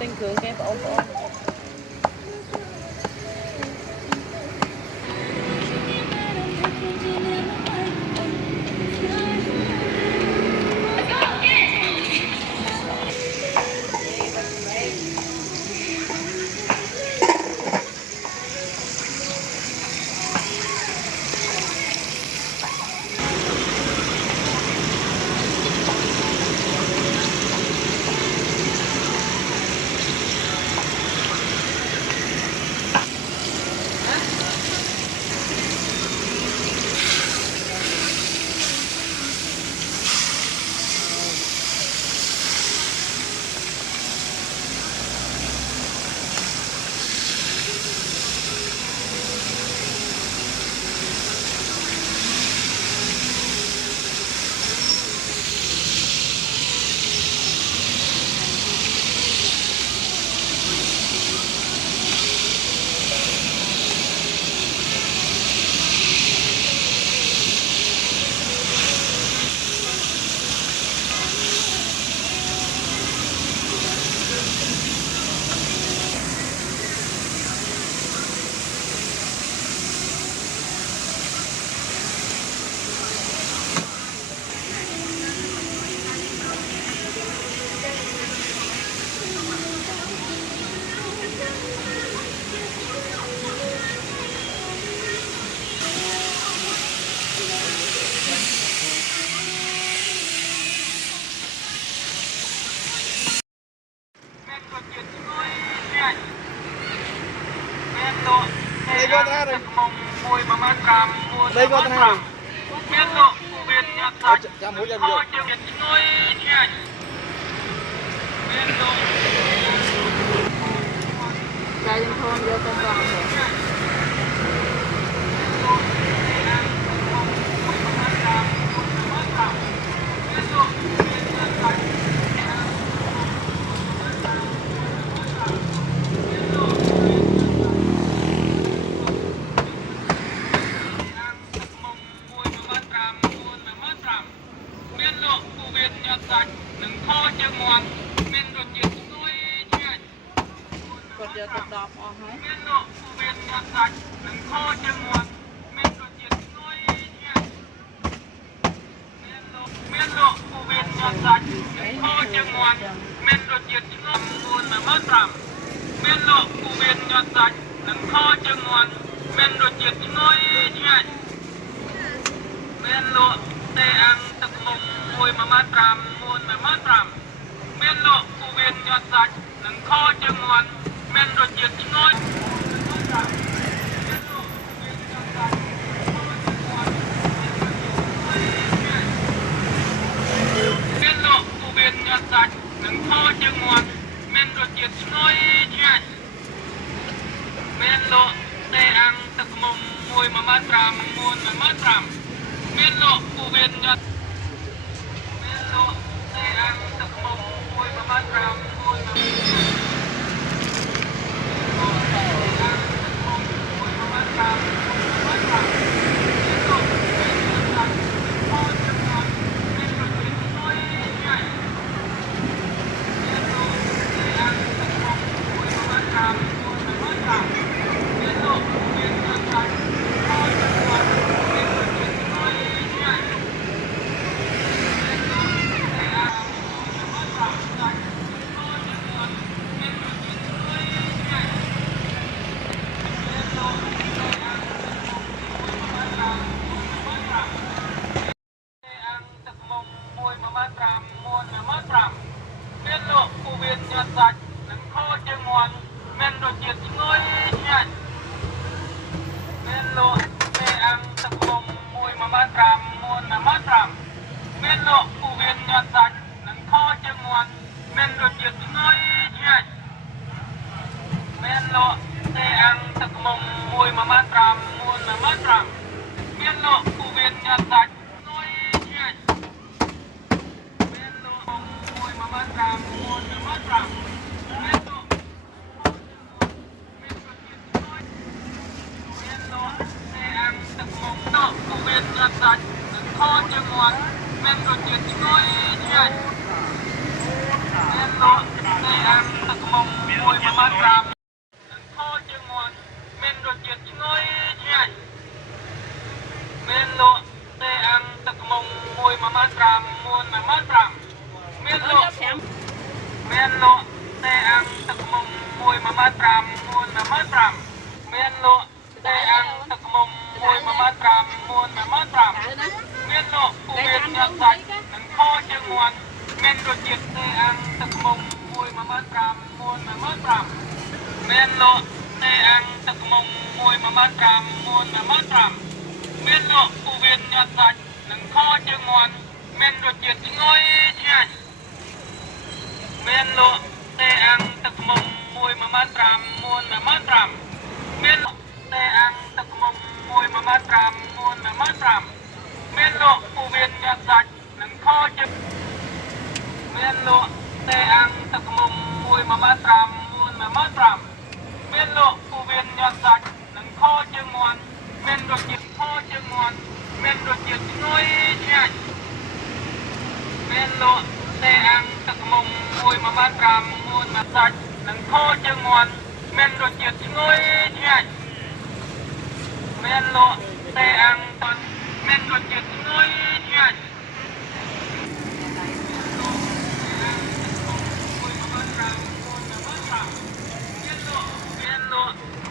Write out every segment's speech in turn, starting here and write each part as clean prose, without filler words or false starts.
ទិញគ្រឿងគេបងប្អូនđây có thế này đây có thế này chả mũi chả nhiều đây thôn vô tên toàn còn giờ tập đọc ở hết មុំមួយ1.5 ម៉ឺននិងខជើងមាន់មានរសជាតិឈ្ងុយឆ្ងាញ់មានលក់ទេអាំងទឹកមុំមួយ1.5 ម៉ឺនមួន1.5 ម៉ឺនមានលក់ទេអាំងទឹកមុំមួយ1.5 ម៉ឺនមួន1.5 ម៉ឺនមានលក់ទេអាំងទឹកមុំមួយ1.5 ម៉ឺនមួន1.5 ម៉ឺនមានលក់ពូវៀនញ៉ាំសាច់និងខជើងមាន់មានរសជាតិទេអាំងទឹកមុំមួយ1.5 ម៉ឺនមួន1.5 ម៉ឺនមានលក់ទេអាំងទឹកមុំមួយ1.5 ម៉ឺនមួន1.5 ម៉ឺនមានលក់ពូវៀនញ៉ាំសាច់និងខជើងមាន់មានរសជាតិឈ្ងុយឆ្ងាញ់មានលក់ទេអាំងទឹកមុំមួយ1.5 ម៉ឺនមួន1.5 ម៉ឺនមានលក់ទេអាំងទឹកមុំមួយ1.5 ម៉ឺនមួន1.5 ម៉ឺនមានលក់ពូវៀនញ៉ាំសាច់និងខជើងមានលក់ទេអាំងទឹកមុំមួយ1.5 ម៉ឺនមួន1.5 ម៉ឺនមានលក់ពូវៀនញ៉ាំសាច់និងខជើងមាន់មានរសជាតិខជើងមាន់មានរសជាតិឈ្ងុយឆ្ងាញ់មានលក់ទេអាំងទឹកមុំមួយ1.5 ម៉ឺនមួនសាច់និងខជើងមាន់មានរសជាតិឈ្ងុយឆ្ងាញ់មានលក់ទេអាំងតន់មានរសជាតិឈ្ងុយឆ្ងាញ់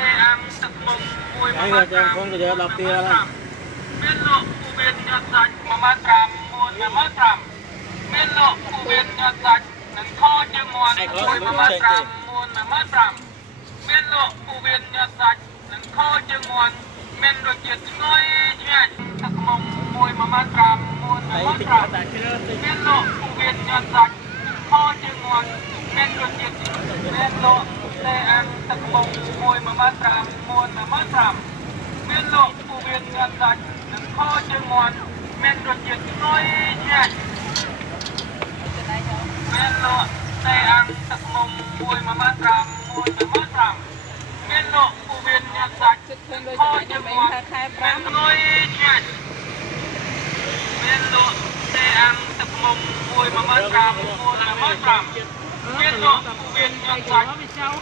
ទេអាំងទឹកមុំមួយ1.5 Đấy rồi cho con bây giờ đọc tia lên. មានលក់ពូវៀនញ៉ាំសាច់1.5 ម៉ឺនមួន1.5 មានលក់ពូវៀនញ៉ាំសាច់និងខជើងមាន់1.5 ម៉ឺនមួន1.5 មានលក់ពូវៀនញ៉ាំសាច់និងខជើងមាន់មានរសជាតិឈ្ងុយឆ្ងាញ់ទឹកមុំមួយ1.5 ម៉ឺនមួន1.5 Đấy thì ta chưa thì មានលក់ពូវៀនញ៉ាំសាច់និងខជើងមាន់មានរសជាតិមានលក់ទេអាំងទឹកមុំមួយ1.5 ម៉ឺនមួន1.5 មានលក់ពូវៀនញ៉ាំសាច់និងខជើងមាន់មានរសជាតិឈ្ងុយឆ្ងាញ់មានលក់ទេអាំងទឹកមុំមួយ1.5 ម៉ឺនមួន1.5 មានលក់ពូវៀនញ៉ាំសាច់ គិតឃើញដូច ខ ជា ជើ ញ៉ាំ ង អី មាន់ ខែ មាន 5 ឈ្ងុយឆ្ងាញ់មានលក់ទេអាំងទឹកមុំមួយ1.5 ម៉ឺនមួន1.5 មានលក់ពូវៀនញ៉ាំសាច់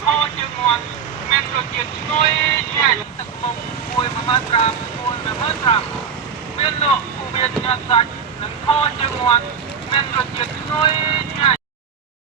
ខជើងមាន់មានរសជាតិឈ្ងុយឆ្ងាញ់ទឹកមុំមួយ1.5 ម៉ឺនមួន1.5 មានលក់ពូវៀនញ៉ាំសាច់និងខជើងមាន់មានរសជាតិឈ្ងុយឆ្ងាញ់